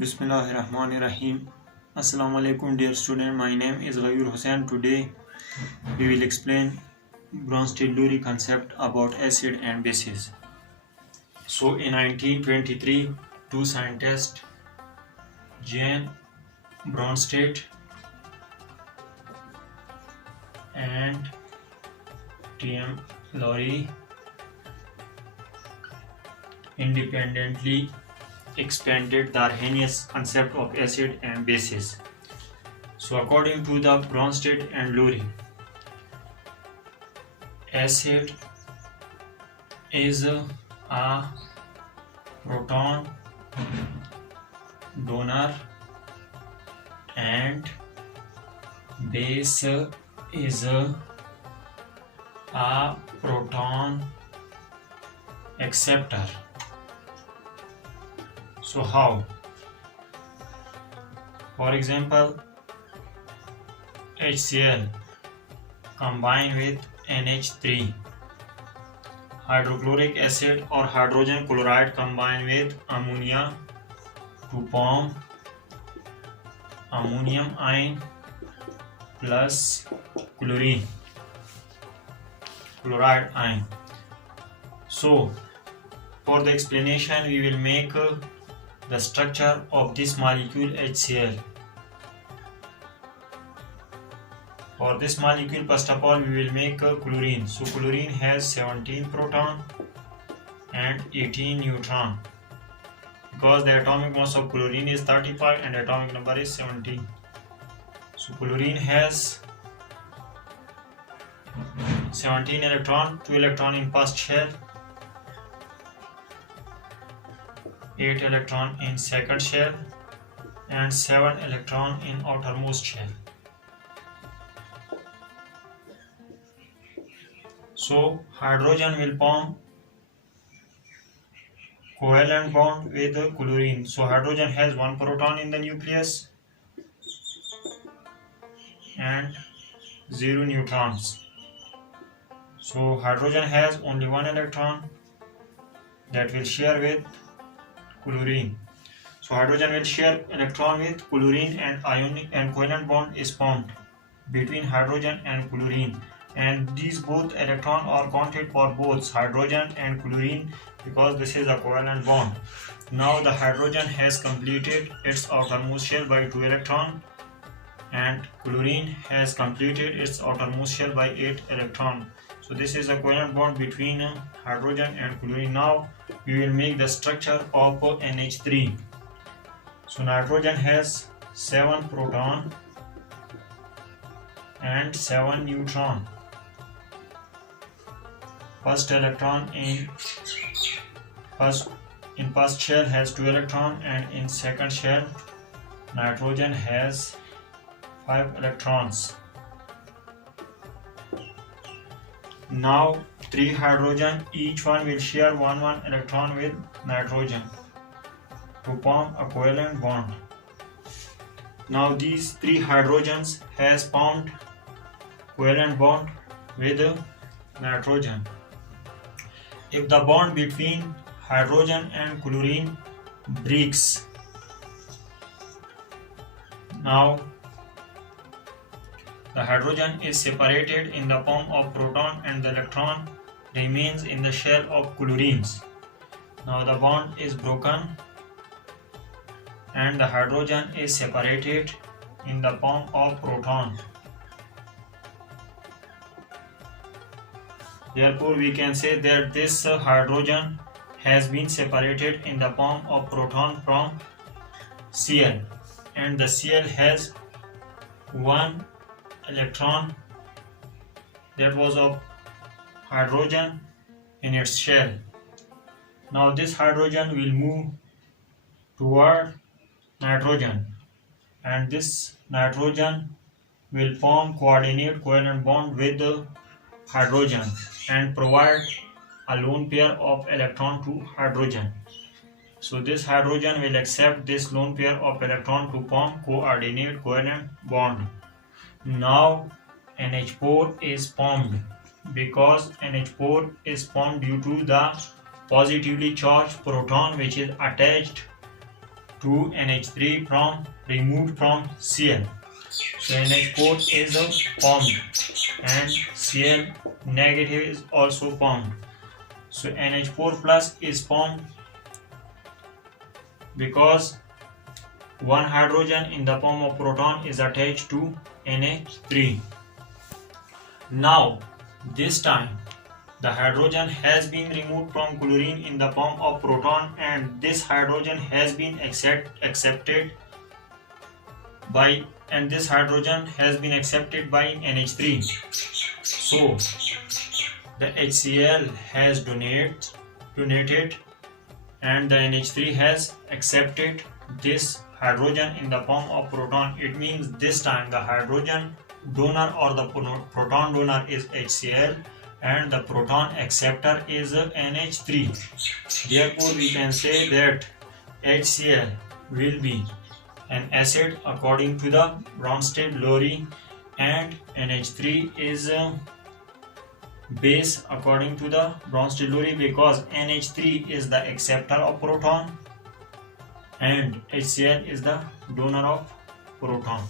Bismillahirrahmanirrahim. Assalamu alaikum dear student. My name is Ghayur Hussain. Today we will explain Bronsted-lowry concept about acid and bases. So in 1923, two scientists Jane Bronsted and Lowry independently expanded the Arrhenius concept of acid and bases. So according to the Bronsted and Lowry, acid is a proton donor and base is a proton acceptor. So how? For example, HCl combine with NH3, hydrochloric acid or hydrogen chloride combine with ammonia to form ammonium ion plus chloride ion. So for the explanation we will make the structure of this molecule HCl. For this molecule, first of all, we will make chlorine. So chlorine has 17 proton and 18 neutron, because the atomic mass of chlorine is 35 and atomic number is 17. So chlorine has 17 electron, 2 electron in first shell, 8 electron in second shell and 7 electron in outermost shell. So hydrogen will form covalent bond with chlorine. So hydrogen has 1 proton in the nucleus and 0 neutrons. So hydrogen has only 1 electron that will share with chlorine. So hydrogen will share electron with chlorine and ionic and covalent bond is formed between hydrogen and chlorine, and these both electron are counted for both hydrogen and chlorine because this is a covalent bond. Now the hydrogen has completed its outermost shell by 2 electron and chlorine has completed its outermost shell by 8 electron. So this is a covalent bond between hydrogen and chlorine. Now we will make the structure of NH3. So nitrogen has 7 proton and 7 neutron. First electron in first shell has 2 electron and in second shell nitrogen has 5 electrons. Now 3 hydrogen, each one will share 1 electron with nitrogen to form a covalent bond. Now these 3 hydrogens has formed covalent bond with nitrogen. If the bond between hydrogen and chlorine breaks, now the hydrogen is separated in the form of proton and the electron remains in the shell of chlorines. Now the bond is broken and the hydrogen is separated in the form of proton. Therefore we can say that this hydrogen has been separated in the form of proton from Cl, and the Cl has 1 electron that was of hydrogen in its shell. Now this hydrogen will move toward nitrogen, and this nitrogen will form coordinate covalent bond with the hydrogen and provide a lone pair of electron to hydrogen. So this hydrogen will accept this lone pair of electron to form coordinate covalent bond. Now NH4 is formed because NH4 is formed due to the positively charged proton which is attached 2 NH3 from removed from Cl. So NH4 is formed and Cl negative is also formed. So NH4 plus is formed because one hydrogen in the form of proton is attached to NH3. Now this time the hydrogen has been removed from chlorine in the form of proton, and this hydrogen has been accepted by NH3. So the HCl has donated and the NH3 has accepted this hydrogen in the form of proton. It means this time the hydrogen donor or the proton donor is HCl and the proton acceptor is NH3. Therefore, we can say that HCl will be an acid according to the Bronsted-lowry, and NH3 is a base according to the Bronsted-lowry, because NH3 is the acceptor of proton and HCl is the donor of proton.